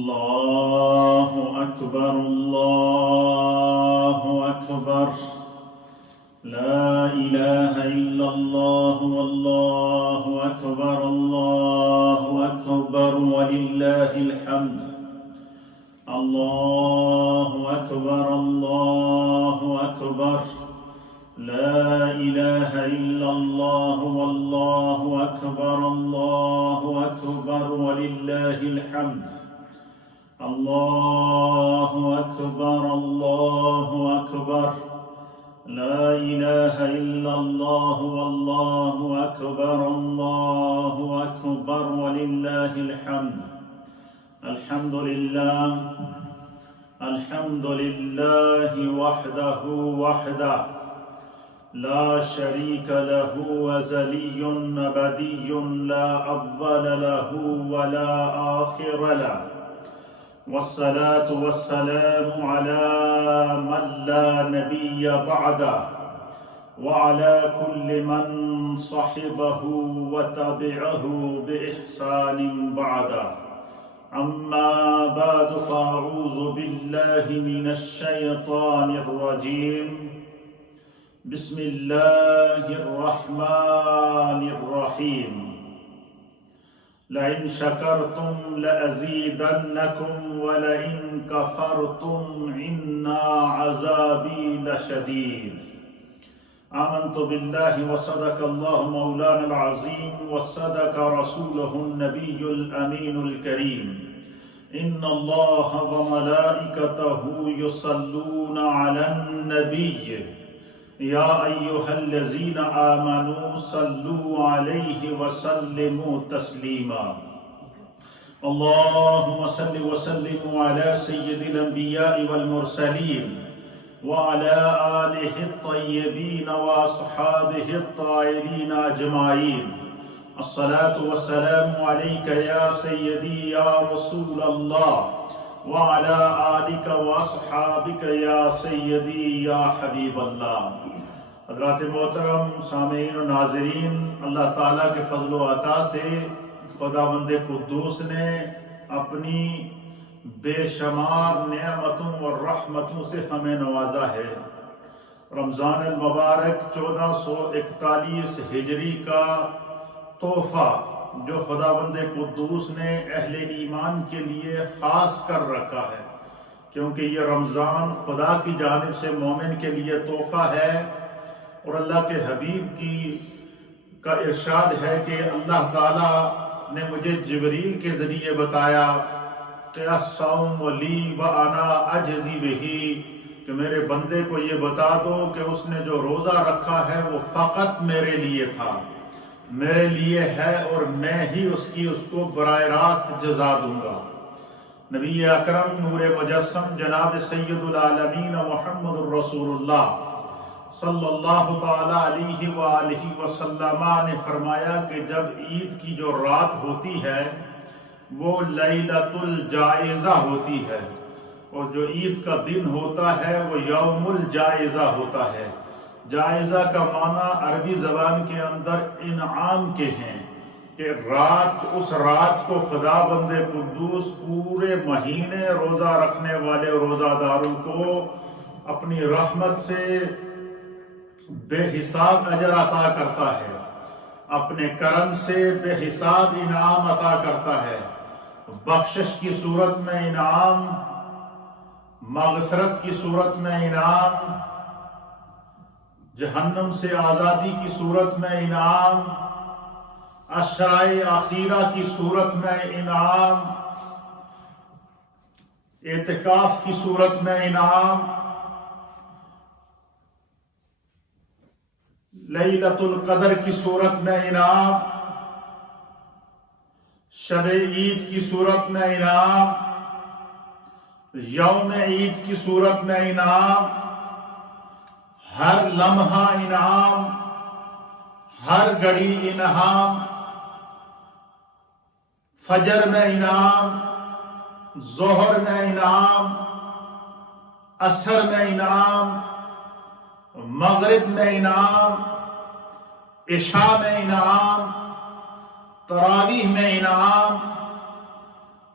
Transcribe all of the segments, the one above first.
الله أكبر الله أكبر لا إله إلا الله والله أكبر الله أكبر ولله الحمد الله أكبر الله أكبر لا إله إلا الله والله أكبر الله أكبر ولله الحمد الله أكبر الله أكبر لا إله إلا الله والله أكبر الله أكبر ولله الحمد الحمد لله وحده لا شريك له أزلي أبدي لا أول له ولا آخر له والصلاة والسلام على من لا نبي بعده وعلى كل من صحبه وتبعه بإحسان بعده أما بعد فأعوذ بالله من الشيطان الرجيم بسم الله الرحمن الرحيم لئن شكرتم لأزيدنكم ولئن كفرتم إن عذابي لشديد آمنت بالله وصدق الله مولانا العظيم وصدق رسوله النبي الأمين الكريم إن الله وملائكته يصلون على النبي يا أيها الذين آمنوا صلوا عليه وسلموا تسليما اللهم صل وسلم على سيد الأنبياء والمرسلين وعلى آله الطيبين وأصحابه الطاهرين أجمعين الصلاة والسلام عليك يا سيدي يا رسول الله وعلى آلك وأصحابك يا سيدي يا حبيب اللہ۔ حضرات محترم سامعین و ناظرین، اللہ تعالیٰ کے فضل و عطا سے خداوند قدوس نے اپنی بے شمار نعمتوں اور رحمتوں سے ہمیں نوازا ہے۔ رمضان المبارک 1441 ہجری کا تحفہ جو خداوند قدوس نے اہل ایمان کے لیے خاص کر رکھا ہے، کیونکہ یہ رمضان خدا کی جانب سے مومن کے لیے تحفہ ہے، اور اللہ کے حبیب کا ارشاد ہے کہ اللہ تعالیٰ نے مجھے جبریل کے ذریعے بتایا کہ الصوم لی وانا اجزی بہی، کہ میرے بندے کو یہ بتا دو کہ اس نے جو روزہ رکھا ہے وہ فقط میرے لیے تھا، میرے لیے ہے، اور میں ہی اس کو براہ راست جزا دوں گا۔ نبی اکرم نور مجسم جناب سید العالمین محمد الرسول اللہ صلی اللہ تعالی علیہ وآلہ وسلم نے فرمایا کہ جب عید کی جو رات ہوتی ہے وہ لیلۃ الجائزہ ہوتی ہے، اور جو عید کا دن ہوتا ہے وہ یوم الجائزہ ہوتا ہے۔ جائزہ کا معنی عربی زبان کے اندر انعام کے ہیں، کہ اس رات کو خدا بند قدوس پورے مہینے روزہ رکھنے والے روزہ داروں کو اپنی رحمت سے بے حساب اجر عطا کرتا ہے، اپنے کرم سے بے حساب انعام عطا کرتا ہے، بخشش کی صورت میں انعام، مغفرت کی صورت میں انعام، جہنم سے آزادی کی صورت میں انعام، عشرۂ اخیرہ کی صورت میں انعام، اعتکاف کی صورت میں انعام، لیلۃ القدر کی صورت میں انعام، شب عید کی صورت میں انعام، یوم عید کی صورت میں انعام، ہر لمحہ انعام، ہر گھڑی انعام، فجر میں انعام، ظہر میں انعام، عصر میں انعام، مغرب میں انعام، عشاء میں انعام، تراویح میں انعام،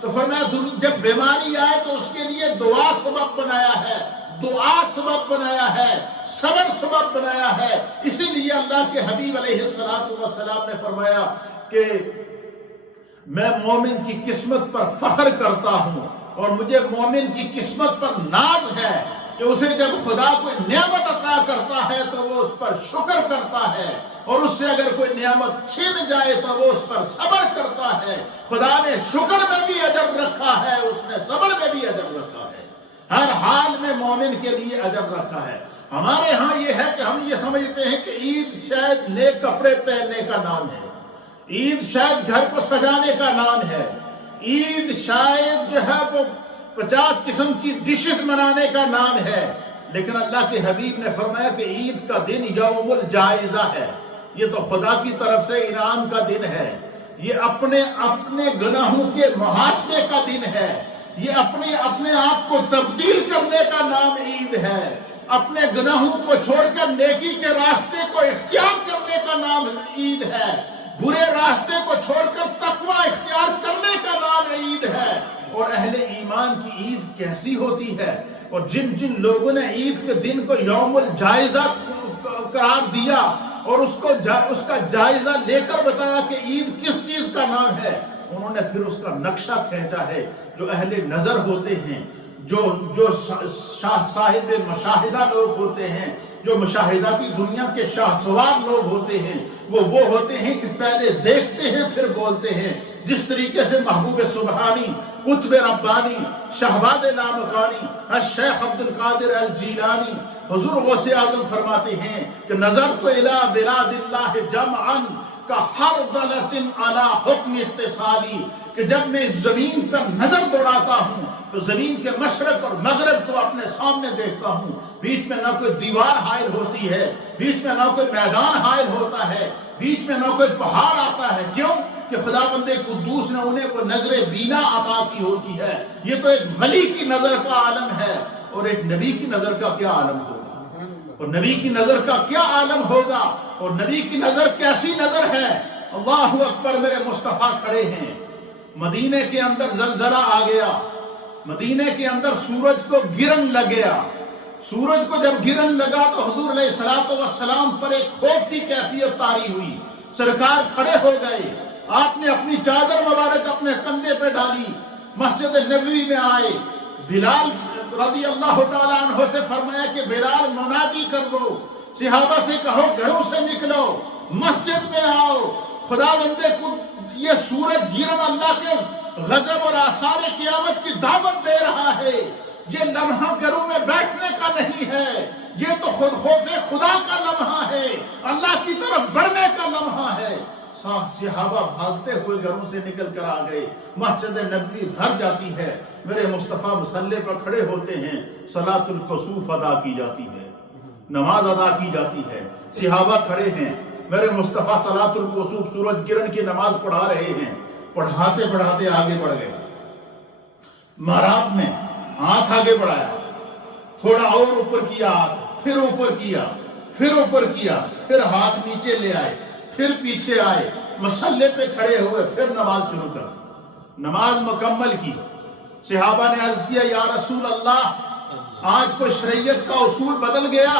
تو فرمایا جب بیماری آئے تو اس کے لیے دعا سبب بنایا ہے، دعا سبب بنایا ہے، صبر سبب بنایا ہے۔ اسی لیے اللہ کے حبیب علیہ السلام نے فرمایا کہ میں مومن کی قسمت پر فخر کرتا ہوں اور مجھے مومن کی قسمت پر ناز ہے کہ اسے جب خدا کوئی نعمت عطا کرتا ہے تو وہ اس پر شکر کرتا ہے، اور اس سے اگر کوئی نعمت چھن جائے تو وہ اس پر صبر کرتا ہے۔ خدا نے شکر میں بھی اجر رکھا ہے، اس نے صبر میں بھی اجر رکھا ہے، ہر حال میں مومن کے لیے اجر رکھا ہے۔ ہمارے ہاں یہ ہے کہ ہم یہ سمجھتے ہیں کہ عید شاید نئے کپڑے پہننے کا نام ہے، عید شاید گھر کو سجانے کا نام ہے، عید شاید جو ہے وہ 50 قسم کی ڈشز منانے کا نام ہے، لیکن اللہ کے حبیب نے فرمایا کہ عید کا دن یوم الجائزہ ہے، یہ تو خدا کی طرف سے انعام کا دن ہے، یہ اپنے گناہوں کے محاسبے کا دن ہے، یہ اپنے آپ کو تبدیل کرنے کا نام عید ہے، اپنے گناہوں کو چھوڑ کر نیکی کے راستے کو اختیار کرنے کا نام عید ہے، برے راستے کو چھوڑ کر تقوی اختیار کرنے کا نام عید ہے۔ اور اہل ایمان کی عید کیسی ہوتی ہے، اور جن لوگوں نے عید کے دن کو یوم الجائزہ قرار دیا اور اس کا جائزہ لے کر بتایا کہ عید کس چیز کا نام ہے، انہوں نے پھر اس کا نقشہ کھینچا ہے۔ جو اہل نظر ہوتے ہیں، جو صاحب مشاہدہ لوگ ہوتے ہیں، جو مشاہداتی دنیا کے شاہ سوار لوگ ہوتے ہیں، وہ ہوتے ہیں کہ پہلے دیکھتے ہیں پھر بولتے ہیں، جس طریقے سے محبوب سبحانی، قطب ربانی، شہباز لامکانی، الشیخ عبد القادر الجیلانی، حضور غوث اعظم فرماتے ہیں کہ نظرت الی بلاد اللہ جمعا کحردلۃ علی حکم اتصالی، کہ جب میں اس زمین پر نظر دوڑاتا ہوں تو زمین کے مشرق اور مغرب کو اپنے سامنے دیکھتا ہوں، بیچ میں نہ کوئی دیوار حائل ہوتی ہے، بیچ میں نہ کوئی میدان حائل ہوتا ہے، بیچ میں نہ کوئی پہاڑ آتا ہے۔ کیوں؟ کہ خداوند قدوس نے انہیں کو نظر بینا عطا کی ہوتی ہے۔ یہ تو ایک ولی کی نظر کا عالم ہے، اور ایک نبی کی نظر کا کیا عالم ہوگا، اور نبی کی نظر کا کیا عالم ہوگا، اور نبی کی نظر کیسی نظر ہے۔ اللہ اکبر، میرے مصطفیٰ کھڑے ہیں، مدینے کے اندر زلزلہ آ گیا، مدینے کے اندر سورج کو گرن لگ گیا، سورج کو جب گرن لگا تو حضور علیہ السلام پر ایک خوف کی کیفیت طاری ہوئی، سرکار کھڑے ہو گئے، آپ نے اپنی چادر مبارک اپنے کندھے پہ ڈالی، مسجد نبوی میں آئے، بلال رضی اللہ تعالیٰ عنہ سے فرمایا کہ بلال منادی کر دو، صحابہ سے کہو گھروں سے نکلو، مسجد میں آؤ، خداوند کو یہ سورج گرن اللہ کے غضب اور آثار قیامت کی دعوت دے رہا ہے، یہ لمحہ گھروں میں بیٹھنے کا نہیں ہے، یہ تو خود خوف خدا کا لمحہ ہے، اللہ کی طرف بڑھنے کا لمحہ ہے۔ صحابہ بھاگتے ہوئے گھروں سے نکل کر آ گئے، مسجد نبوی بھر جاتی ہے، میرے مصطفیٰ مصلی پر کھڑے ہوتے ہیں، صلاۃ الکسوف ادا کی جاتی ہے، نماز ادا کی جاتی ہے، صحابہ کھڑے ہیں، میرے مصطفیٰ صلاۃ الکسوف سورج گرہن کی نماز پڑھا رہے ہیں، پڑھاتے پڑھاتے آگے بڑھ گئے، محراب نے ہاتھ آگے بڑھایا، تھوڑا اور اوپر کیا ہاتھ، پھر اوپر کیا، پھر اوپر کیا، پھر ہاتھ نیچے لے آئے، پھر پیچھے آئے، مصلی پہ کھڑے ہوئے، پھر نماز شروع کر، نماز مکمل کی۔ صحابہ نے عرض کیا یا رسول اللہ، آج کو شریعت کا اصول بدل گیا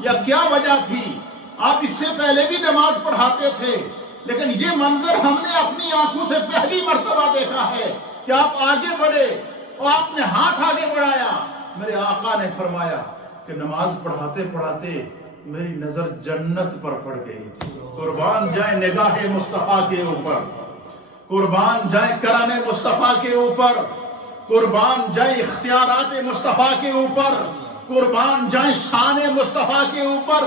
یا کیا وجہ تھی؟ آپ اس سے پہلے بھی نماز پڑھاتے تھے، لیکن یہ منظر ہم نے اپنی آنکھوں سے پہلی مرتبہ دیکھا ہے کہ آپ آگے بڑھے اور آپ نے ہاتھ آگے بڑھایا۔ میرے آقا نے فرمایا کہ نماز پڑھاتے پڑھاتے میری نظر جنت پر پڑ گئی، قربان جائیں نگاہ مصطفیٰ کے اوپر، قربان جائیں کرم مصطفیٰ کے اوپر، قربان جائیں اختیارات مصطفیٰ کے اوپر، قربان جائیں شان مصطفیٰ کے اوپر۔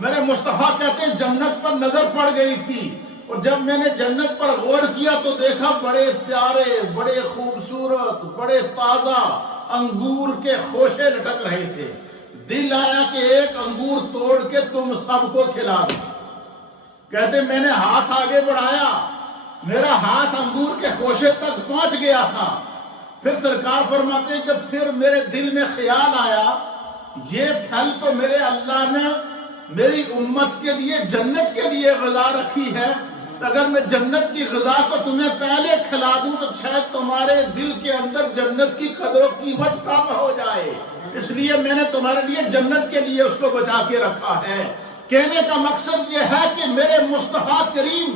میرے مصطفیٰ کہتے ہیں جنت پر نظر پڑ گئی تھی، اور جب میں نے جنت پر غور کیا تو دیکھا بڑے پیارے، بڑے خوبصورت، بڑے تازہ انگور کے خوشے لٹک رہے تھے۔ دل آیا کہ ایک انگور توڑ کے تم سب کو کھلا دوں۔ کہتے میں نے ہاتھ آگے بڑھایا، میرا ہاتھ انگور کے خوشے تک پہنچ گیا تھا۔ پھر سرکار فرماتے ہیں کہ پھر میرے دل میں خیال آیا، یہ پھل تو میرے اللہ نے میری امت کے لیے جنت کے لیے غذا رکھی ہے، اگر میں جنت کی غذا کو تمہیں پہلے کھلا دوں تو شاید تمہارے دل کے اندر جنت کی قدر و قیمت کم ہو جائے، اس لیے میں نے تمہارے لیے جنت کے لیے اس کو بچا کے رکھا ہے۔ کہنے کا مقصد یہ ہے کہ میرے مصطفیٰ کریم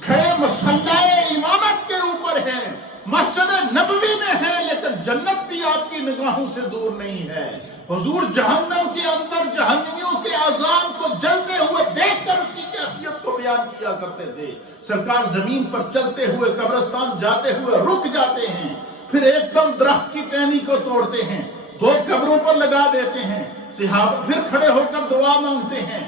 کھڑے مصلی امامت کے اوپر ہیں، مسجد نبوی میں ہے، لیکن جنت بھی آپ کی نگاہوں سے دور نہیں ہے۔ حضور جہنم کے اندر جہنمیوں کے عذاب کو جلتے ہوئے دیکھ کر اس کی کیفیت کو بیان کیا کرتے تھے۔ سرکار زمین پر چلتے ہوئے قبرستان جاتے ہوئے رک جاتے ہیں، پھر ایک دم درخت کی ٹہنی کو توڑتے ہیں، 2 قبروں پر لگا دیتے ہیں، صحابہ پھر کھڑے ہو کر دعا مانگتے ہیں۔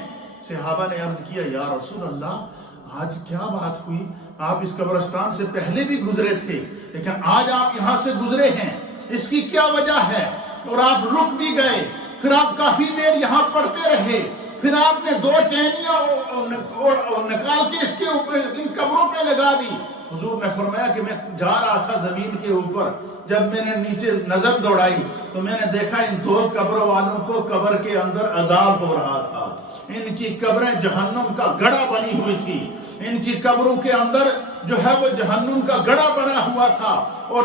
صحابہ نے عرض کیا یا رسول اللہ آج کیا بات ہوئی؟ آپ اس قبرستان سے پہلے بھی گزرے تھے لیکن آج آپ یہاں سے گزرے ہیں، اس کی کیا وجہ ہے؟ اور آپ رک بھی گئے، پھر آپ کافی دیر یہاں پڑھتے رہے، پھر آپ نے 2 ٹہنیاں نکال کے اس کے اوپر ان قبروں پہ لگا دی۔ حضور نے فرمایا کہ میں جا رہا تھا زمین کے اوپر، جب میں نے نیچے نظر دوڑائی تو میں نے دیکھا ان 2 قبر والوں کو قبر کے اندر عذاب ہو رہا تھا، ان کی قبریں جہنم کا گڑھا بنی ہوئی تھی، ان کی قبروں کے اندر جو ہے وہ جہنم کا گڑھا بنا ہوا تھا، اور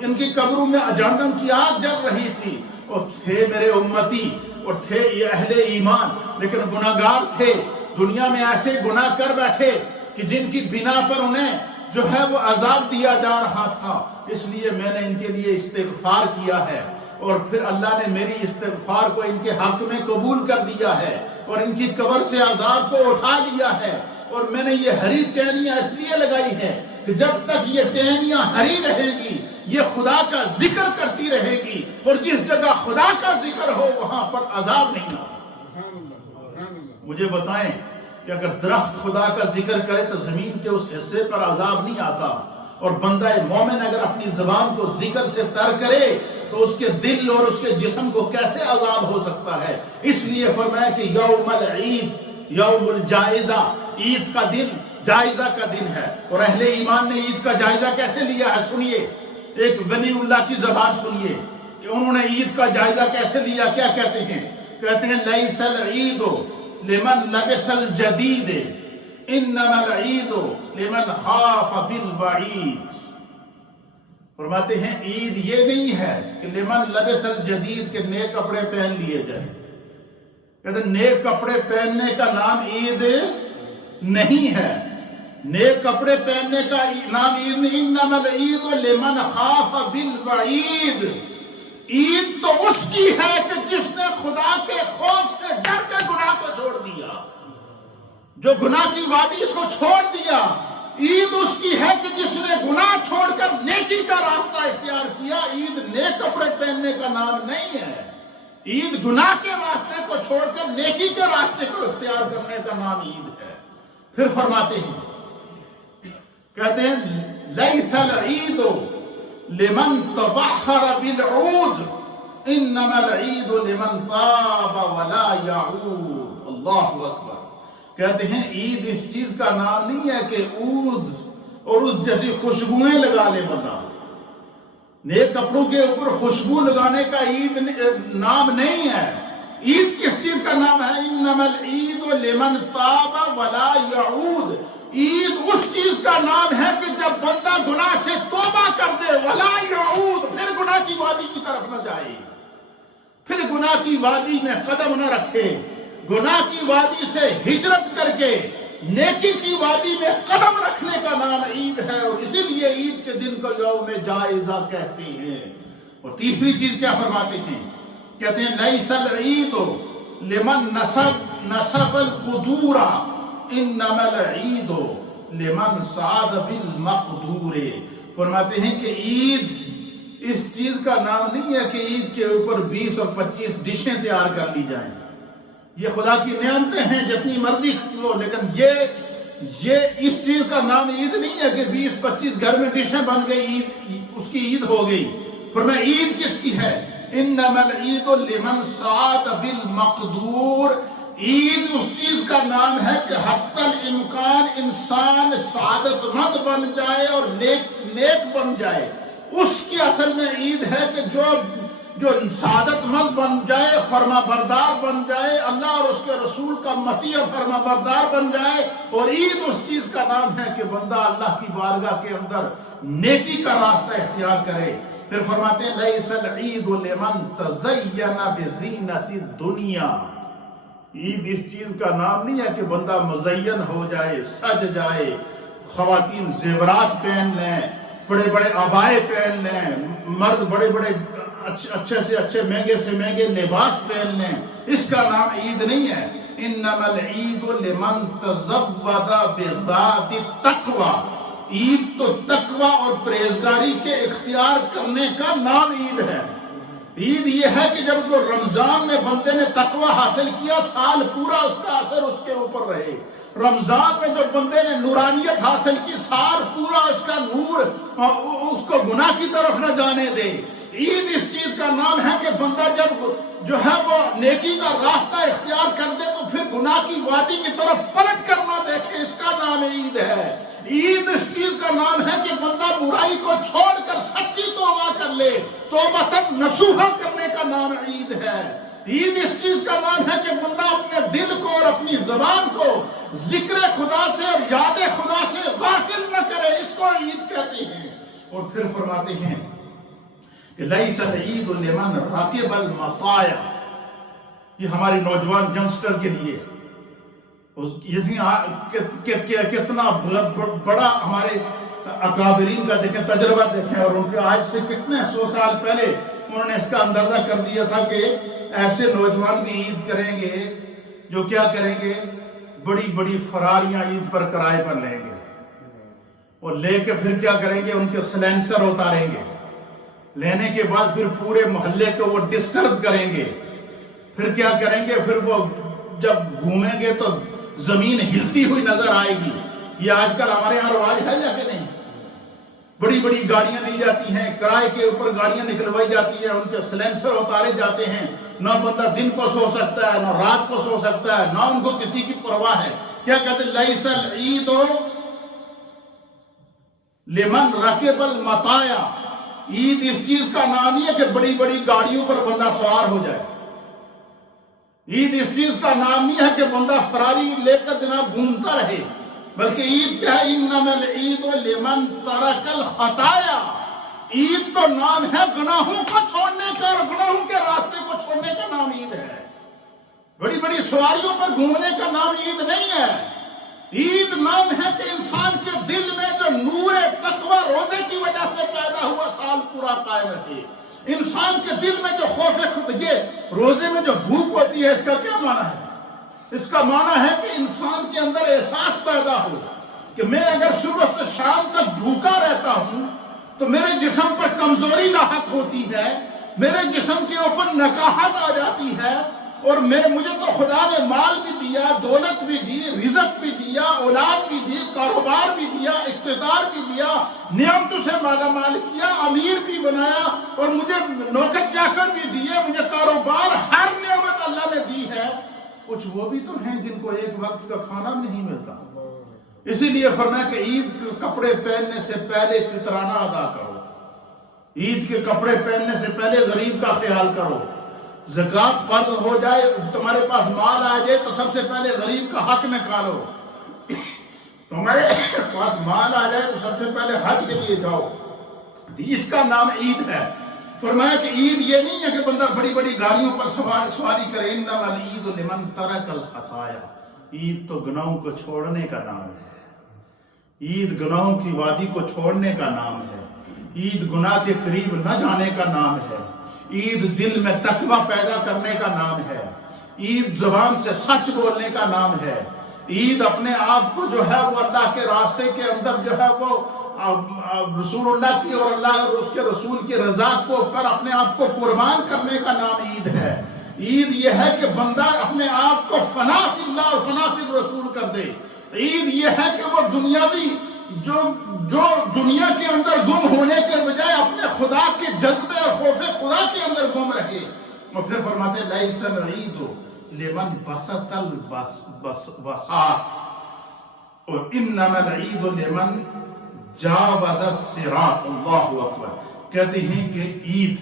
ان کی قبروں میں جہنم کی آگ جل رہی تھی، اور تھے میرے امتی اور تھے یہ اہل ایمان لیکن گناہگار تھے، دنیا میں ایسے گناہ کر بیٹھے کہ جن کی بنا پر انہیں جو ہے وہ عذاب دیا جا رہا تھا، اس لیے میں نے ان کے لیے استغفار کیا ہے، اور پھر اللہ نے میری استغفار کو ان کے حق میں قبول کر دیا ہے اور ان کی قبر سے عذاب کو اٹھا لیا ہے، اور میں نے یہ ہری ٹہنیاں اس لیے لگائی ہے کہ جب تک یہ ٹہنیاں ہری رہیں گی یہ خدا کا ذکر کرتی رہے گی، اور جس جگہ خدا کا ذکر ہو وہاں پر عذاب نہیں آتا۔ مجھے بتائیں کہ اگر درخت خدا کا ذکر کرے تو زمین کے اس حصے پر عذاب نہیں آتا، اور بندہ مومن اگر اپنی زبان کو ذکر سے تر کرے تو اس کے دل اور اس کے جسم کو کیسے عذاب ہو سکتا ہے؟ اس لیے فرمایا کہ یوم العید یوم الجائزہ، عید کا دن جائزہ کا دن ہے، اور اہل ایمان نے عید کا جائزہ کیسے لیا ہے سنیے، ایک ولی اللہ کی زبان سنیے کہ انہوں نے عید کا جائزہ کیسے لیا۔ کیا کہتے ہیں؟ کہتے ہیں لیس العید لمن لبس الجدید انما العید لمن خاف بالوعید۔ فرماتے ہیں عید یہ نہیں ہے کہ لمن لبس الجدید کے نئے کپڑے پہن لیے جائیں، کہتے ہیں نئے کپڑے پہننے کا نام عید نہیں ہے، نئے کپڑے پہننے کا نام عید نہیں، انما العید لمن خاف بالوعید۔ عید تو اس کی ہے کہ جس نے خدا کے خوف سے ڈر کے گناہ کو چھوڑ دیا، جو گناہ کی وادی اس کو چھوڑ دیا۔ عید اس کی ہے کہ جس نے گناہ چھوڑ کر نیکی کا راستہ اختیار کیا۔ عید نئے کپڑے پہننے کا نام نہیں ہے، عید گناہ کے راستے کو چھوڑ کر نیکی کے راستے کو اختیار کرنے کا نام عید ہے۔ پھر فرماتے ہیں، کہتے ہیں لیس العید لمن تبحر بالعود انما العید لمن تاب ولا یعود۔ اللہ اکبر۔ کہتے ہیں عید اس چیز کا نام نہیں ہے کہ عود اور اس جیسی خوشبوئیں لگا لے بندہ، نئے کپڑوں کے اوپر خوشبو لگانے کا عید نام نہیں ہے۔ عید کس چیز کا نام ہے؟ انما العید لمن تاب ولا یعود۔ عید اس چیز کا نام ہے کہ جب بندہ گناہ سے توبہ کر دے، ولا یعود، پھر گناہ کی وادی کی طرف نہ جائے، پھر گناہ کی وادی میں قدم نہ رکھے، گناہ کی وادی سے ہجرت کر کے نیکی کی وادی میں قدم رکھنے کا نام عید ہے، اور اسی لیے عید کے دن کو یوم جائزہ کہتے ہیں۔ اور تیسری چیز کیا فرماتے ہیں؟ کہتے ہیں لیس العید لمن نصب القدور انما العید لمن سعد بالمقدور۔ فرماتے ہیں کہ عید اس چیز کا نام نہیں ہے کہ عید کے اوپر 20 اور 25 ڈشیں تیار کر لی جائیں، یہ خدا کی نعمتیں ہیں جتنی مرضی لو، لیکن یہ اس چیز کا نام عید نہیں ہے کہ 20-25 گھر میں ڈشیں بن گئی عید اس کی عید ہو گئی۔ فرمایا عید کس کی ہے؟ انما العید لمن سعد بالمقدور۔ عید اس چیز کا نام ہے کہ حتی الامکان انسان سعادت مند بن جائے اور نیک بن جائے، اس کی اصل میں عید ہے کہ جو جو سعادت مند بن جائے، فرما بردار بن جائے، اللہ اور اس کے رسول کا مطیع فرما بردار بن جائے. اور عید اس چیز کا نام ہے کہ بندہ اللہ کی بارگاہ کے اندر نیکی کا راستہ اختیار کرے. پھر فرماتے ہیں لیس العید لمن تزین بزینت الدنیا. عید اس چیز کا نام نہیں ہے کہ بندہ مزین ہو جائے، سج جائے، خواتین زیورات پہن لیں، بڑے بڑے عبائے پہن لیں، مرد بڑے بڑے اچھے سے اچھے مہنگے سے مہنگے لباس پہن لیں. اس کا نام عید نہیں ہے. انما العید لمن تزود بذات التقوی. عید تو تقوی اور پرہیزگاری کے اختیار کرنے کا نام عید ہے. عید یہ ہے کہ جب جو رمضان میں بندے نے تقوی حاصل کیا، سال پورا اس کا اثر اس کے اوپر رہے. رمضان میں جو بندے نے نورانیت حاصل کی، سال پورا اس کا نور اس کو گناہ کی طرف نہ جانے دے. عید اس چیز کا نام ہے کہ بندہ جب جو ہے وہ نیکی کا راستہ اختیار کر دے تو پھر گناہ کی وادی کی طرف پلٹ کر نہ دیکھے. اس کا نام عید ہے. عید اس چیز کا نام ہے کہ بندہ برائی کو چھوڑ کر سچی توبہ کر لے. توبۃ نصوحہ کرنے کا نام عید ہے. عید اس چیز کا نام ہے کہ بندہ اپنے دل کو اور اپنی زبان کو ذکر خدا سے اور یاد خدا سے غافل نہ کرے. اس کو عید کہتے ہیں. اور پھر فرماتے ہیں کہ لیس العید لمن راکب المطایا. یہ ہماری نوجوان ینگسٹر کے لیے کتنا بڑا ہمارے اکابرین کا دیکھیں تجربہ دیکھیں، اور ان کے آج سے کتنے 100 سال پہلے انہوں نے اس کا اندازہ کر دیا تھا کہ ایسے نوجوان بھی عید کریں گے جو کیا کریں گے، بڑی بڑی فراریاں عید پر کرائے پر لیں گے، اور لے کے پھر کیا کریں گے، ان کے سلینسر اتاریں گے. لینے کے بعد پھر پورے محلے کو وہ ڈسٹرب کریں گے. پھر کیا کریں گے، پھر وہ جب گھومیں گے تو زمین ہلتی ہوئی نظر آئے گی. یہ آج کل ہمارے یہاں رواج ہے یا کہ نہیں؟ بڑی بڑی گاڑیاں دی جاتی ہیں، کرائے کے اوپر گاڑیاں نکلوائی جاتی ہیں، ان کے سلینسر اتارے جاتے ہیں. نہ بندہ دن کو سو سکتا ہے، نہ رات کو سو سکتا ہے، نہ ان کو کسی کی پرواہ ہے. کیا کہتے ہیں، لیس العید لمن رکب المطایا. عید اس چیز کا نام نہیں ہے کہ بڑی بڑی گاڑیوں پر بندہ سوار ہو جائے. عید اس چیز کا نام نہیں ہے کہ بندہ فراری لے کر جناب گھومتا رہے، بلکہ عید کیا ہے، انما العید لمن ترک الخطایا. عید تو نام ہے گناہوں کو چھوڑنے کا، اور گناہوں کے راستے کو چھوڑنے کا نام عید ہے. بڑی بڑی سواریوں پر گھومنے کا نام عید نہیں ہے. عید نام ہے کہ انسان کے دل میں جو نور تقوی روزے کی وجہ سے پیدا ہوا سال پورا قائم رہے. انسان کے دل میں جو خوف خدا، یہ روزے میں جو بھوک ہوتی ہے، اس کا کیا معنی ہے؟ اس کا معنی ہے کہ انسان کے اندر احساس پیدا ہو کہ میں اگر صبح سے شام تک بھوکا رہتا ہوں تو میرے جسم پر کمزوری لاحق ہوتی ہے، میرے جسم کے اوپر نکاہت آ جاتی ہے، اور مجھے تو خدا نے مال بھی دیا، دولت بھی دی، رزق بھی دیا، اولاد بھی دی، کاروبار بھی دیا، اقتدار بھی دیا، نعمتوں سے مالا مال کیا، امیر بھی بنایا، اور مجھے نوکر چاکر بھی دیے، مجھے کاروبار، ہر نعمت اللہ نے دی ہے. کچھ وہ بھی تو ہیں جن کو ایک وقت کا کھانا نہیں ملتا. اسی لیے فرمایا کہ عید کے کپڑے پہننے سے پہلے فطرانہ ادا کرو. عید کے کپڑے پہننے سے پہلے غریب کا خیال کرو. زکوٰۃ فرض ہو جائے، تمہارے پاس مال آ جائے تو سب سے پہلے غریب کا حق نکالو. تمہارے پاس مال آ جائے تو سب سے پہلے حج کے لیے جاؤ. اس کا نام عید ہے. فرمایا کہ عید یہ نہیں ہے کہ بندہ بڑی بڑی گاڑیوں پر سواری کرے. انما العید لمن ترک الخطایا. عید تو گناہوں کو چھوڑنے کا نام ہے. عید گناہوں کی وادی کو چھوڑنے کا نام ہے. عید گناہ کے قریب نہ جانے کا نام ہے. عید دل میں تقوی پیدا کرنے کا نام ہے. عید زبان سے سچ بولنے کا نام ہے. عید اپنے آپ کو جو ہے وہ اللہ کے راستے کے اندر جو ہے وہ رسول اللہ کی اور اللہ اور اس کے رسول کی رضا کو پر اپنے آپ کو قربان کرنے کا نام عید ہے. عید یہ ہے کہ بندہ اپنے آپ کو فنا فی اللہ اور فنا فی الرسول کر دے. عید یہ ہے کہ وہ دنیاوی جو دنیا کے اندر گم ہونے کے بجائے اپنے خدا کے جذبے اور خوف خدا کے اندر گم رہے. اور پھر فرماتے ہیں لیس العید لمن بسط البساط اور انما العید لمن جاوز الصراط. اللہ اکبر. کہتے ہیں کہ عید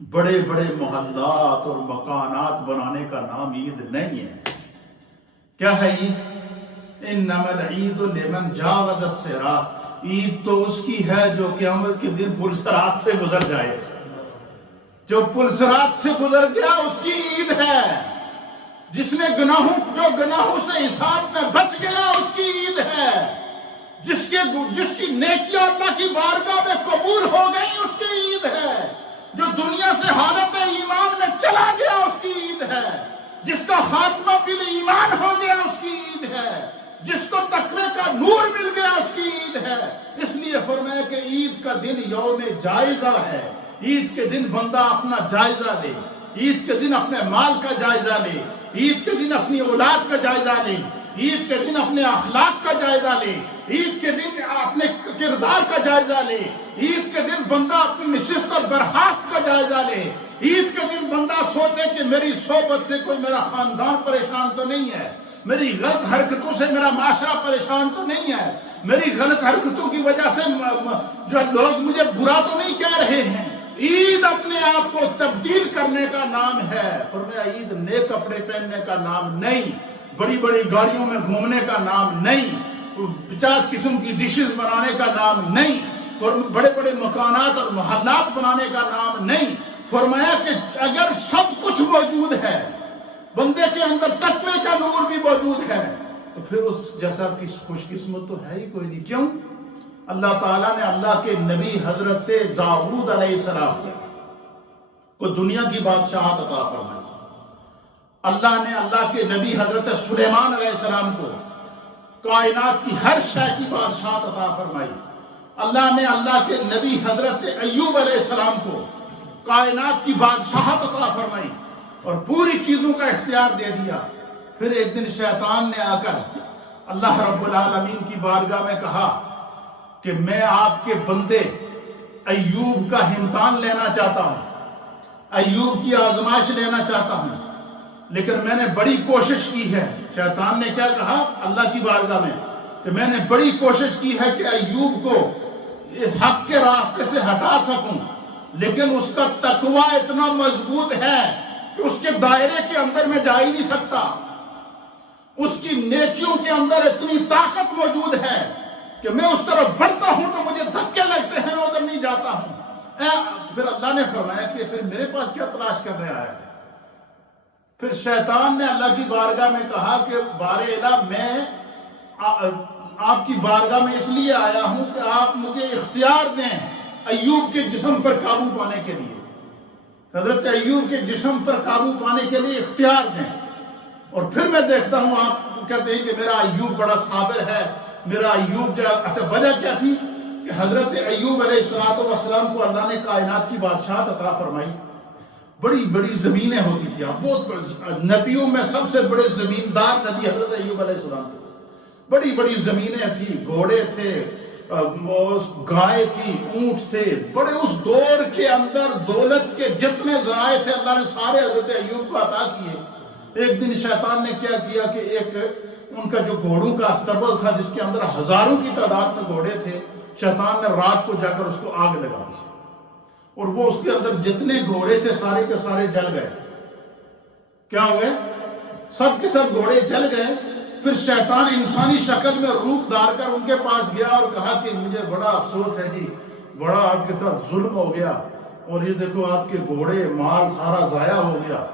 بڑے بڑے محلات اور مکانات بنانے کا نام عید نہیں ہے۔ کیا ہے عید؟ انما العید لمن جاوز الصراط، عید تو اس کی ہے جو قیامت کے دن پل صراط سے گزر جائے۔ جو پل صراط سے گزر گیا اس کی عید ہے۔ جس نے گناہوں سے حساب میں بچ گیا اس کی عید ہے۔ جس کی نیکیاں اللہ کی بارگاہ میں قبول ہو گئی اس کی عید ہے۔ جو دنیا سے حالت ایمان میں چلا گیا اس کی عید ہے۔ جس کا خاتمہ بال ایمان ہو گیا اس کی عید ہے۔ جس کو تقوی کا نور مل گیا اس کی عید ہے۔ اس لیے فرمایا کہ عید کا دن یوم جائزہ ہے۔ عید کے دن بندہ اپنا جائزہ لے، عید کے دن اپنے مال کا جائزہ لے، عید کے دن اپنی اولاد کا جائزہ لے، عید کے دن اپنے اخلاق کا جائزہ لے، عید کے دن اپنے کردار کا جائزہ لے، عید کے دن بندہ اپنی نشست اور برخاست کا جائزہ لے، عید کے دن بندہ سوچے کہ میری صحبت سے کوئی میرا خاندان پریشان تو نہیں ہے، میری غلط حرکتوں سے میرا معاشرہ پریشان تو نہیں ہے، میری غلط حرکتوں کی وجہ سے جو لوگ مجھے برا تو نہیں کہہ رہے ہیں۔ عید اپنے آپ کو تبدیل کرنے کا نام ہے۔ فرمایا عید نئے کپڑے پہننے کا نام نہیں، بڑی بڑی گاڑیوں میں گھومنے کا نام نہیں، 50 قسم کی ڈشز بنانے کا نام نہیں، بڑے بڑے مکانات اور محلات بنانے کا نام نہیں۔ فرمایا کہ اگر سب کچھ موجود ہے، بندے کے اندر تقوی کا نور بھی موجود ہے، تو پھر اس جیسا خوش قسمت تو ہے ہی کوئی نہیں۔ کیوں؟ اللہ تعالیٰ نے اللہ کے نبی حضرت داؤد علیہ السلام کو دنیا کی بادشاہت عطا فرمائی۔ اللہ نے اللہ کے نبی حضرت سلیمان علیہ السلام کو کائنات کی ہر شے کی بادشاہت عطا فرمائی۔ اللہ نے اللہ کے نبی حضرت ایوب علیہ السلام کو کائنات کی بادشاہت عطا فرمائی اور پوری چیزوں کا اختیار دے دیا۔ پھر ایک دن شیطان نے آ کر اللہ رب العالمین کی بارگاہ میں کہا کہ میں آپ کے بندے ایوب کا امتحان لینا چاہتا ہوں، ایوب کی آزمائش لینا چاہتا ہوں، لیکن میں نے بڑی کوشش کی ہے۔ شیطان نے کیا کہا اللہ کی بارگاہ میں کہ میں نے بڑی کوشش کی ہے کہ ایوب کو حق کے راستے سے ہٹا سکوں، لیکن اس کا تقوی اتنا مضبوط ہے کہ اس کے دائرے کے اندر میں جا ہی نہیں سکتا۔ اس کی نیکیوں کے اندر اتنی طاقت موجود ہے کہ میں اس طرف بڑھتا ہوں تو مجھے دھکے لگتے ہیں، میں ادھر نہیں جاتا ہوں۔ پھر اللہ نے فرمایا کہ پھر میرے پاس کیا تلاش کرنے آیا ہے؟ پھر شیطان نے اللہ کی بارگاہ میں کہا کہ بار الہ میں آپ کی بارگاہ میں اس لیے آیا ہوں کہ آپ مجھے اختیار دیں ایوب کے جسم پر قابو پانے کے لیے، حضرت ایوب کے جسم پر قابو پانے کے لیے اختیار دیں۔ اور پھر میں دیکھتا ہوں آپ کہتے ہیں کہ میرا ایوب بڑا صابر ہے، میرا ایوب اچھا وجہ کیا تھی کہ حضرت ایوب علیہ السلام کو اللہ نے کائنات کی بادشاہت عطا فرمائی۔ بڑی بڑی زمینیں ہوتی تھی، بہت نبیوں میں سب سے بڑے زمیندار نبی حضرت ایوب علیہ السلام تھے۔ بڑی بڑی زمینیں تھی، گھوڑے تھے، گائے تھی، اونٹ تھے، بڑے اس دور کے اندر دولت کے جتنے ذرائع تھے اللہ نے سارے حضرت ایوب کو عطا کیے۔ ایک دن شیطان نے کیا کیا کہ ایک ان کا جو گھوڑوں کا استبل تھا جس کے اندر ہزاروں کی تعداد میں گھوڑے تھے، شیطان نے رات کو جا کر اس کو آگ لگا دی اور وہ اس کے اندر جتنے گھوڑے تھے سارے کے سارے جل گئے۔ کیا ہو گئے؟ سب کے سب گھوڑے جل گئے۔ پھر شیطان انسانی شکل میں روپ دار کر ان کے پاس گیا اور کہا کہ مجھے بڑا افسوس ہے جی، بڑا آپ کے ساتھ ظلم ہو گیا اور یہ دیکھو آپ کے گھوڑے مال سارا ضائع ہو گیا۔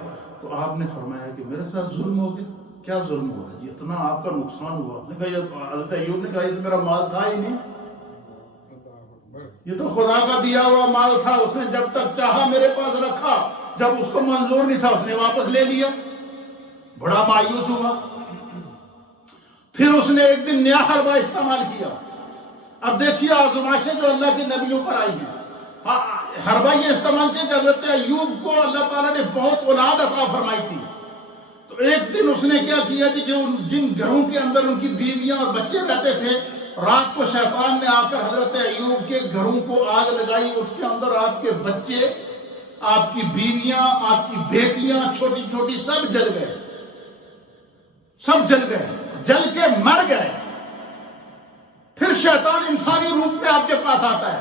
تو آپ نے فرمایا کہ میرے ساتھ ظلم ہو گیا؟ کیا ظلم ہوا جی، اتنا آپ کا نقصان ہوا؟ حضرت ایوب نے کہا یہ تو میرا مال تھا ہی نہیں، یہ تو خدا کا دیا ہوا مال تھا، اس نے جب تک چاہا میرے پاس رکھا، جب اس کو منظور نہیں تھا اس نے واپس لے لیا۔ بڑا مایوس ہوا۔ پھر اس نے ایک دن نیا حربہ استعمال کیا۔ اب دیکھیے آزمائشیں جو اللہ کے نبیوں پر آئی ہیں۔ حربہ یہ استعمال کیا کہ حضرت ایوب کو اللہ تعالیٰ نے بہت اولاد عطا فرمائی تھی، تو ایک دن اس نے کیا کیا کہ جن گھروں کے اندر ان کی بیویاں اور بچے رہتے تھے، رات کو شیطان نے آ کر حضرت ایوب کے گھروں کو آگ لگائی، اس کے اندر آپ کے بچے، آپ کی بیویاں، آپ کی بیٹیاں چھوٹی چھوٹی سب جل گئے، سب جل گئے، جل کے مر گئے۔ پھر شیطان انسانی روپ میں آپ کے پاس آتا ہے،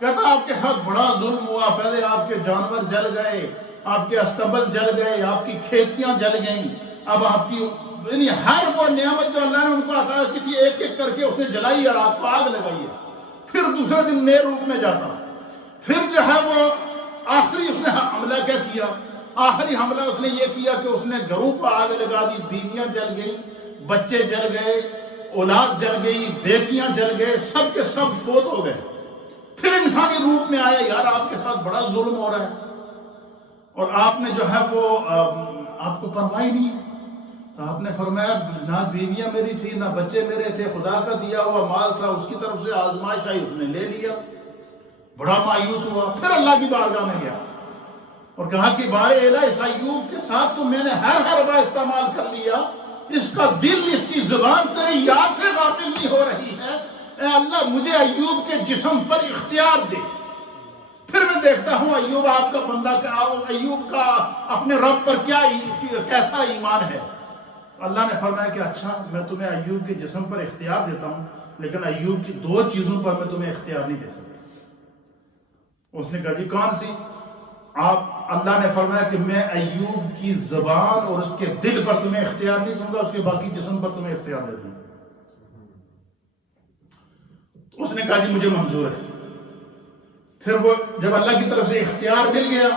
کہتا آپ کے ساتھ بڑا ظلم ہوا، پہلے آپ کے جانور جل گئے، آپ کے استبل جل گئے، آپ کی کھیتیاں جل گئیں، اب آپ کی یعنی ہر وہ نعمت جو اللہ نے ان کو عطا کی تھی ایک ایک کر کے اس نے جلائی اور آپ کو آگ لگائی ہے۔ پھر دوسرے دن نئے روپ میں جاتا، پھر جو ہے وہ آخری اس نے حملہ کیا کیا؟ آخری حملہ اس نے یہ کیا کہ اس نے گھروں کو آگ لگا دی، بیویاں جل گئی، بچے جل گئے، اولاد جل گئی، بیٹیاں جل گئے، سب کے سب فوت ہو گئے۔ پھر انسانی روپ میں آیا، یار آپ کے ساتھ بڑا ظلم ہو رہا ہے اور آپ نے جو ہے وہ آپ کو پرواہ نہیں ہے۔ تو آپ نے فرمایا نہ بیویاں میری تھی نہ بچے میرے تھے، خدا کا دیا ہوا مال تھا، اس کی طرف سے آزمائش آئی، اس نے لے لیا، بڑا مایوس ہوا۔ پھر اللہ کی بارگاہ میں گیا اور کہا کہ بارے الہ اس ایوب کے ساتھ تو میں نے ہر بار استعمال کر لیا، اس کا دل اس کی زبان تیری یاد سے غافل نہیں ہو رہی ہے، اے اللہ مجھے ایوب کے جسم پر اختیار دے۔ پھر میں دیکھتا ہوں ایوب آپ کا بندہ، ایوب کا اپنے رب پر کیسا ایمان ہے۔ اللہ نے فرمایا کہ اچھا میں تمہیں ایوب کے جسم پر اختیار دیتا ہوں، لیکن ایوب کی 2 چیزوں پر میں تمہیں اختیار نہیں دے سکتا۔ اس نے کہا جی کون سی؟ اللہ نے فرمایا کہ میں ایوب کی زبان اور اس کے دل پر تمہیں اختیار نہیں دوں گا، اس کے باقی جسم پر تمہیں اختیار دے دوں گا۔ اس نے کہا جی مجھے منظور ہے۔ پھر وہ جب اللہ کی طرف سے اختیار مل گیا،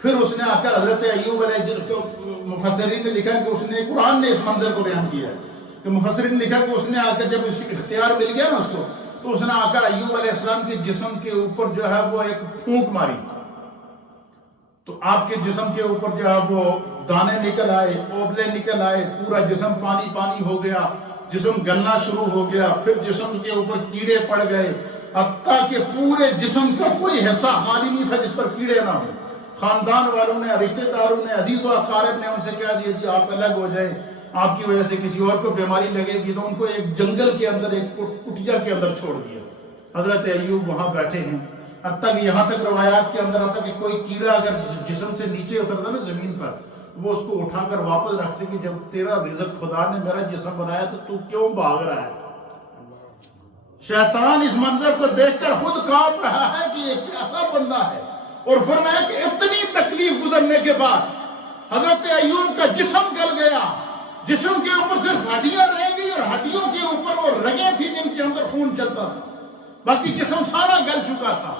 پھر اس نے آ کر حضرت ایوب علیہ مفسرین نے لکھا کہ اس نے، قرآن نے اس منظر کو بیان کیا ہے کہ مفسرین نے لکھا کہ اس نے آ کر جب اس اختیار مل گیا نا اس کو، تو اس نے آ کر ایوب علیہ السلام کے جسم کے اوپر جو ہے وہ ایک پھونک ماری، تو آپ کے جسم کے اوپر جو ہے وہ دانے نکل آئے، اوبلے نکل آئے، پورا جسم پانی پانی ہو گیا، جسم گلنا شروع ہو گیا، پھر جسم کے اوپر کیڑے پڑ گئے، حتیٰ کہ پورے جسم کا کوئی حصہ خالی نہیں تھا جس پر کیڑے نہ ہوں۔ خاندان والوں نے، رشتہ داروں نے، عزیز و اقارب نے ان سے کہہ دیا جی آپ الگ ہو جائیں، آپ کی وجہ سے کسی اور کو بیماری لگے گی، تو ان کو ایک جنگل کے اندر، ایک کٹیا کے اندر چھوڑ دیا۔ حضرت ایوب وہاں بیٹھے ہیں، حتیٰ کہ یہاں تک روایات کے اندر آتا کہ کوئی کیڑا اگر جسم سے نیچے اترتا نا زمین پر، وہ اس کو اٹھا کر واپس رکھتے کہ جب تیرا رزق خدا نے میرا جسم بنایا تو کیوں بھاگ رہا ہے؟ شیطان اس منظر کو دیکھ کر خود کانپ رہا ہے کہ یہ کیسا بندہ ہے، اور فرمایا کہ اتنی تکلیف گزرنے کے بعد حضرت ایوب کا جسم گل گیا، جسم کے اوپر صرف ہڈیاں رہ گئی اور ہڈیوں کے اوپر وہ رگیں تھی جن کے اندر خون چلتا تھا، باقی جسم سارا گل چکا تھا۔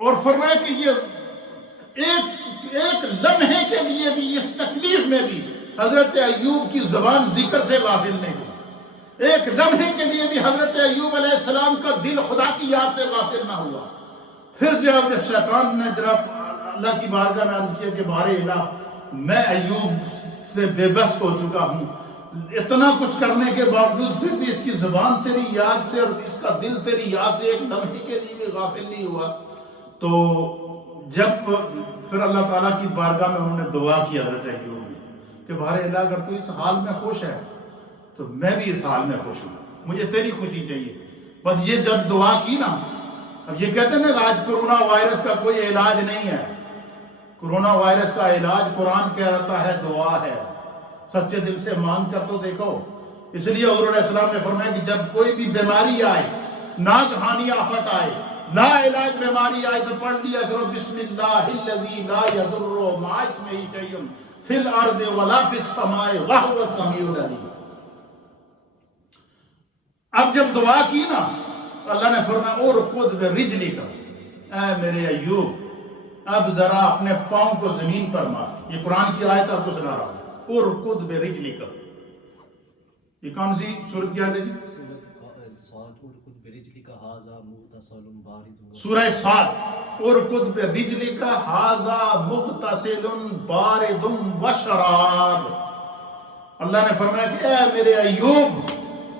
اور فرمایا کہ یہ ایک لمحے کے لیے بھی اس تکلیف میں بھی حضرت ایوب کی زبان ذکر سے غافل نہیں ہوئی، ایک لمحے کے لیے بھی حضرت ایوب علیہ السلام کا دل خدا کی یاد سے غافل نہ ہوا۔ پھر جب شیطان نے جناب اللہ کی بارگاہ میں عرض کیا کہ بارے الہ میں ایوب سے بے بس ہو چکا ہوں، اتنا کچھ کرنے کے باوجود پھر بھی اس کی زبان تیری یاد سے اور اس کا دل تیری یاد سے ایک لمحے کے لیے بھی غافل نہیں ہوا۔ تو جب پھر اللہ تعالیٰ کی بارگاہ میں انہوں نے دعا کی حضرت ایوب نے کہ بارے الہ اگر تو اس حال میں خوش ہے تو میں بھی اس حال میں خوش ہوں، مجھے تیری خوشی چاہیے۔ بس یہ جب دعا کی نا، اب یہ کہتے ہیں نا آج کرونا وائرس کا کوئی علاج نہیں ہے، کرونا وائرس کا علاج قرآن کہتا ہے دعا ہے، سچے دل سے مانگ کر تو دیکھو۔ اس لیے حضور علیہ السلام نے فرمایا کہ جب کوئی بھی بیماری آئے، ناگہانی آفت آئے، لا علاج بیماری آئے تو پڑھ لیا کرو بسم اللہ الذی لا یضر مع اسمہ شیء فی الارض ولا فی السماء وہو السمیع العلیم۔ اب جب دعا کی نا اللہ نے فرمایا ارکض برجلک، اے میرے ایوب اب ذرا اپنے پاؤں کو زمین پر مار۔ یہ قرآن کی آیت آپ کو سنا رہا ہوں، ارکض برجلک۔ یہ کون سی سورت کی آیت ہے جی؟ سورہ صاد، ارکض برجلک ھذا مغتسل بارد وشراب۔ اللہ نے فرمایا کہ اے میرے ایوب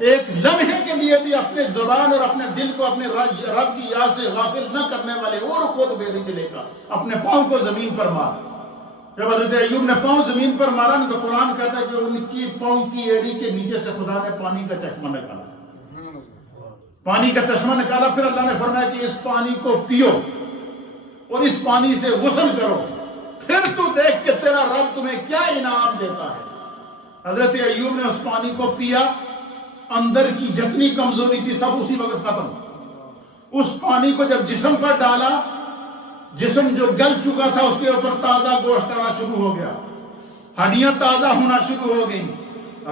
ایک لمحے کے لیے بھی اپنے زبان اور اپنے دل کو اپنے رب کی یاد سے غافل نہ کرنے والے ارکض برجلک، اپنے پاؤں کو زمین پر مار۔ جب حضرت ایوب نے پاؤں زمین پر مارا نا تو قرآن کہتا ہے کہ ان کی پاؤں کی ایڑی کے نیچے سے خدا نے پانی کا چشمہ نکالا، پانی کا چشمہ نکالا۔ پھر اللہ نے فرمایا کہ اس پانی کو پیو اور اس پانی سے غسل کرو، پھر تو دیکھ کہ تیرا رب تمہیں کیا انعام دیتا ہے۔ حضرت ایوب نے اس پانی کو پیا، اندر کی جتنی کمزوری تھی سب اسی وقت ختم، اس پانی کو جب جسم پر ڈالا، جسم جو گل چکا تھا اس کے اوپر تازہ گوشت آنا شروع ہو گیا، ہڈیاں تازہ ہونا شروع ہو گئیں،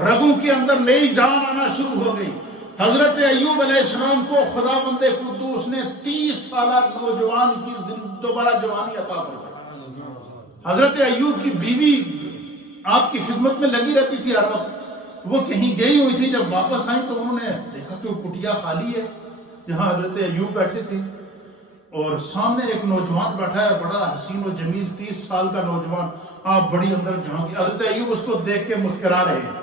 رگوں کے اندر نئی جان آنا شروع ہو گئی۔ حضرت ایوب علیہ السلام کو خدا بند قدوس نے 30 سالہ نوجوان کی دوبارہ جوانی عطا فرمائی۔ حضرت ایوب کی بیوی آپ کی خدمت میں لگی رہتی تھی ہر وقت، وہ کہیں گئی ہوئی تھی، جب واپس آئیں تو انہوں نے دیکھا کہ وہ کٹیا خالی ہے جہاں حضرت ایوب بیٹھے تھے، اور سامنے ایک نوجوان بیٹھا ہے، بڑا حسین و جمیل 30 سال کا نوجوان۔ آپ بڑی اندر جھانکی، حضرت ایوب اس کو دیکھ کے مسکرا رہے ہیں،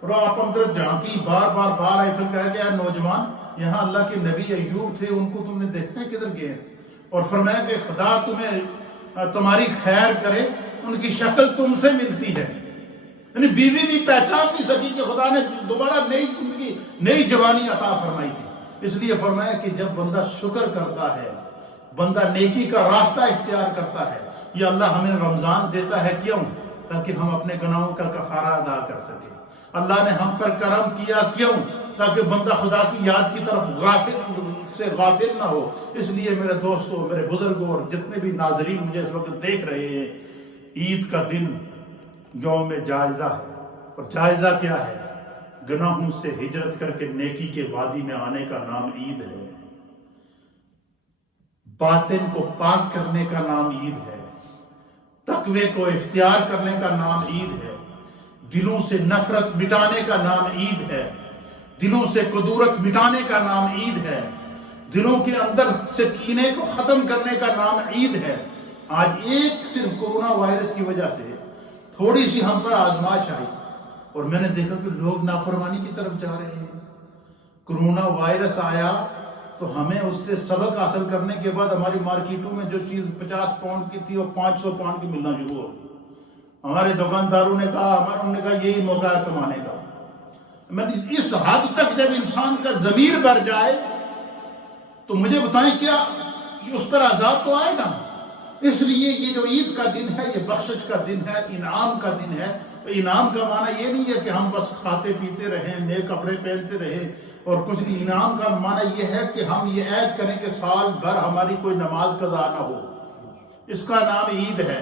اور آپ اندر جھانکی، بار بار آئے، پھر کہا کہ نوجوان یہاں اللہ کے نبی ایوب تھے، ان کو تم نے دیکھا ہے کدھر گئے؟ اور فرمایا کہ خدا تمہاری خیر کرے، ان کی شکل تم سے ملتی ہے۔ یعنی بیوی بھی پہچان نہیں سکی کہ خدا نے دوبارہ نئی زندگی، نئی جوانی عطا فرمائی تھی۔ اس لیے فرمایا کہ جب بندہ شکر کرتا ہے، بندہ نیکی کا راستہ اختیار کرتا ہے، یہ اللہ ہمیں رمضان دیتا ہے کیوں؟ تاکہ ہم اپنے گناہوں کا کفارہ ادا کر سکیں۔ اللہ نے ہم پر کرم کیا کیوں؟ تاکہ بندہ خدا کی یاد کی طرف غافل نہ ہو۔ اس لیے میرے دوستو، میرے بزرگوں، اور جتنے بھی ناظرین مجھے اس وقت دیکھ رہے ہیں، عید کا دن یوم جائزہ ہے، اور جائزہ کیا ہے؟ گناہوں سے ہجرت کر کے نیکی کے وادی میں آنے کا نام عید ہے، باطن کو پاک کرنے کا نام عید ہے، تقوی کو اختیار کرنے کا نام عید ہے، دلوں سے نفرت مٹانے کا نام عید ہے، دلوں سے کدورت مٹانے کا نام عید ہے، دلوں کے اندر سے کینے کو ختم کرنے کا نام عید ہے۔ آج ایک صرف کورونا وائرس کی وجہ سے تھوڑی سی ہم پر آزمائش آئی، اور میں نے دیکھا کہ لوگ نافرمانی کی طرف جا رہے ہیں۔ کورونا وائرس آیا تو ہمیں اس سے سبق حاصل کرنے کے بعد ہماری مارکیٹوں میں جو چیز 50 پاؤنڈ کی تھی وہ 500 پاؤنڈ کی ملنا شروع ہو گئی۔ ہمارے دکانداروں نے کہا، انہوں نے کہا یہی موقع ہے کمانے کا۔ اس حد تک جب انسان کا ضمیر بھر جائے تو مجھے بتائیں کیا اس پر عذاب تو آئے گا؟ اس لیے یہ جو عید کا دن ہے، یہ بخشش کا دن ہے، انعام کا دن ہے۔ انعام کا معنی یہ نہیں ہے کہ ہم بس کھاتے پیتے رہیں، نئے کپڑے پہنتے رہیں اور کچھ نہیں۔ انعام کا معنی یہ ہے کہ ہم یہ عہد کریں کہ سال بھر ہماری کوئی نماز قضا نہ ہو، اس کا نام عید ہے۔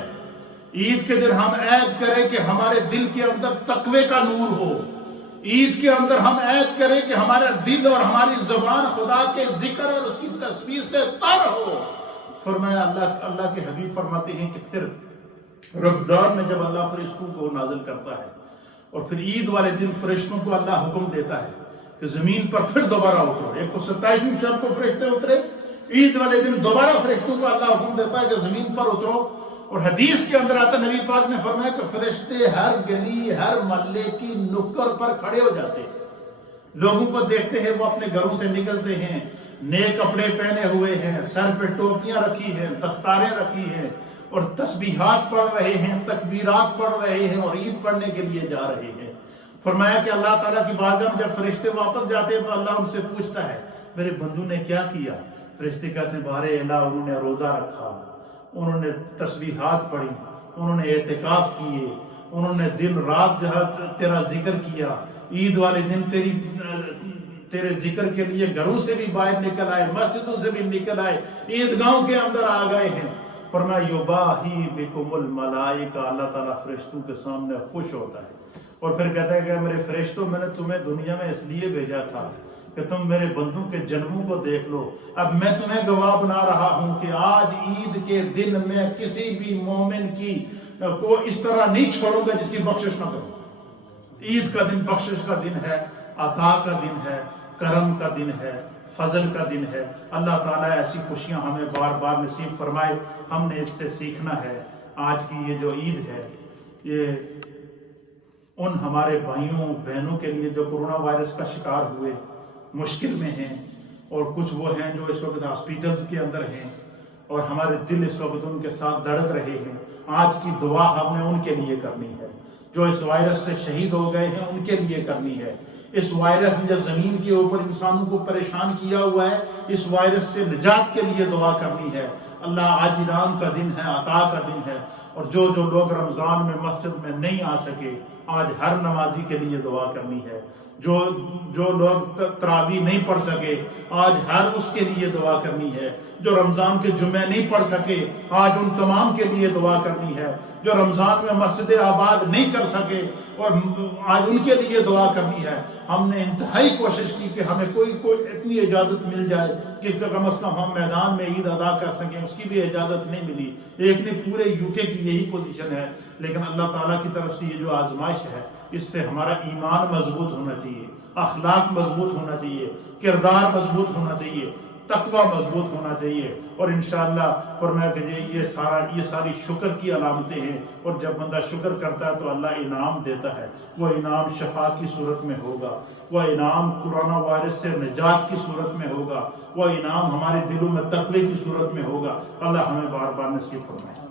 عید کے دن ہم عہد کریں کہ ہمارے دل کے اندر تقوی کا نور ہو، عید کے اندر ہم عہد کریں کہ ہمارا دل اور ہماری زبان خدا کے ذکر اور اس کی تسبیح سے تر ہو۔ فرمایا اللہ کے حبیب فرماتے ہیں کہ پھر رمضان میں جب اللہ فرشتوں کو نازل کرتا ہے، اور پھر عید والے دن فرشتوں کو اللہ حکم دیتا ہے کہ زمین پر پھر دوبارہ اترو۔ ایک تو 27ویں شب کو فرشتے اترے، عید والے دن دوبارہ فرشتوں کو اللہ حکم دیتا ہے کہ زمین پر اترو۔ اور حدیث کے اندر آتا، نبی پاک نے فرمایا کہ فرشتے ہر گلی، ہر محلے کی نکر پر کھڑے ہو جاتے ہیں، لوگوں کو دیکھتے ہیں، وہ اپنے گھروں سے نکلتے ہیں، نئے کپڑے پہنے ہوئے ہیں، سر پہ ٹوپیاں رکھی ہیں، دفتاریں رکھی ہیں، اور تسبیحات پڑھ رہے ہیں، تکبیرات پڑھ رہے ہیں، اور عید پڑھنے کے لیے جا رہے ہیں۔ فرمایا کہ اللہ تعالیٰ کی بارگاہ میں جب فرشتے واپس جاتے ہیں تو اللہ ان سے پوچھتا ہے، میرے بندوں نے کیا کیا؟ فرشتے کہتے ہیں، بارے الہ، انہوں نے روزہ رکھا، انہوں نے تسبیحات پڑھی، انہوں نے اعتکاف کیے، انہوں نے دن رات تیرا ذکر کیا، عید والے دن تیرے ذکر کے لیے گھروں سے بھی باہر نکل آئے، مسجدوں سے بھی نکل آئے، عیدگاہوں کے اندر آ گئے ہیں۔ فرمایا یباہی بکم الملائکہ، اللہ تعالیٰ فرشتوں کے سامنے خوش ہوتا ہے، اور پھر کہتا ہے کہ میرے فرشتوں، میں نے تمہیں دنیا میں اس لیے بھیجا تھا کہ تم میرے بندوں کے جنموں کو دیکھ لو۔ اب میں تمہیں گواہ بنا رہا ہوں کہ آج عید کے دن میں کسی بھی مومن کو اس طرح نہیں چھوڑوں گا جس کی بخشش نہ کروں۔ عید کا دن بخشش کا دن ہے، عطا کا دن ہے، کرم کا دن ہے، فضل کا دن ہے۔ اللہ تعالیٰ ایسی خوشیاں ہمیں بار بار نصیب فرمائے، ہم نے اس سے سیکھنا ہے۔ آج کی یہ جو عید ہے، یہ ان ہمارے بھائیوں بہنوں کے لیے جو کورونا وائرس کا شکار ہوئے، مشکل میں ہیں، اور کچھ وہ ہیں جو اس وقت ہاسپیٹلز کے اندر ہیں، اور ہمارے دل اس وقت ان کے ساتھ دھڑک رہے ہیں۔ آج کی دعا ہم نے ان کے لیے کرنی ہے، جو اس وائرس سے شہید ہو گئے ہیں ان کے لیے کرنی ہے۔ اس وائرس نے جب زمین کے اوپر انسانوں کو پریشان کیا ہوا ہے، اس وائرس سے نجات کے لیے دعا کرنی ہے۔ اللہ آج انعام کا دن ہے، عطا کا دن ہے، اور جو لوگ رمضان میں مسجد میں نہیں آ سکے آج ہر نمازی کے لیے دعا کرنی ہے۔ جو لوگ تراویح نہیں پڑھ سکے آج ہر اس کے لیے دعا کرنی ہے۔ جو رمضان کے جمعے نہیں پڑھ سکے آج ان تمام کے لیے دعا کرنی ہے۔ جو رمضان میں مسجد آباد نہیں کر سکے اور آج ان کے لیے دعا کرنی ہے۔ ہم نے انتہائی کوشش کی کہ ہمیں کوئی اتنی اجازت مل جائے کہ کم از کم ہم میدان میں عید ادا کر سکیں، اس کی بھی اجازت نہیں ملی۔ ایک نہیں، پورے UK کی یہی پوزیشن ہے، لیکن اللہ تعالیٰ کی طرف سے یہ جو آزمائش ہے اس سے ہمارا ایمان مضبوط ہونا چاہیے، اخلاق مضبوط ہونا چاہیے، کردار مضبوط ہونا چاہیے، تقوی مضبوط ہونا چاہیے، اور انشاءاللہ فرمایا کہ یہ ساری شکر کی علامتیں ہیں، اور جب بندہ شکر کرتا ہے تو اللہ انعام دیتا ہے۔ وہ انعام شفا کی صورت میں ہوگا، وہ انعام کورونا وائرس سے نجات کی صورت میں ہوگا، وہ انعام ہمارے دلوں میں تقوی کی صورت میں ہوگا۔ اللہ ہمیں بار بار نصیب فرمائے۔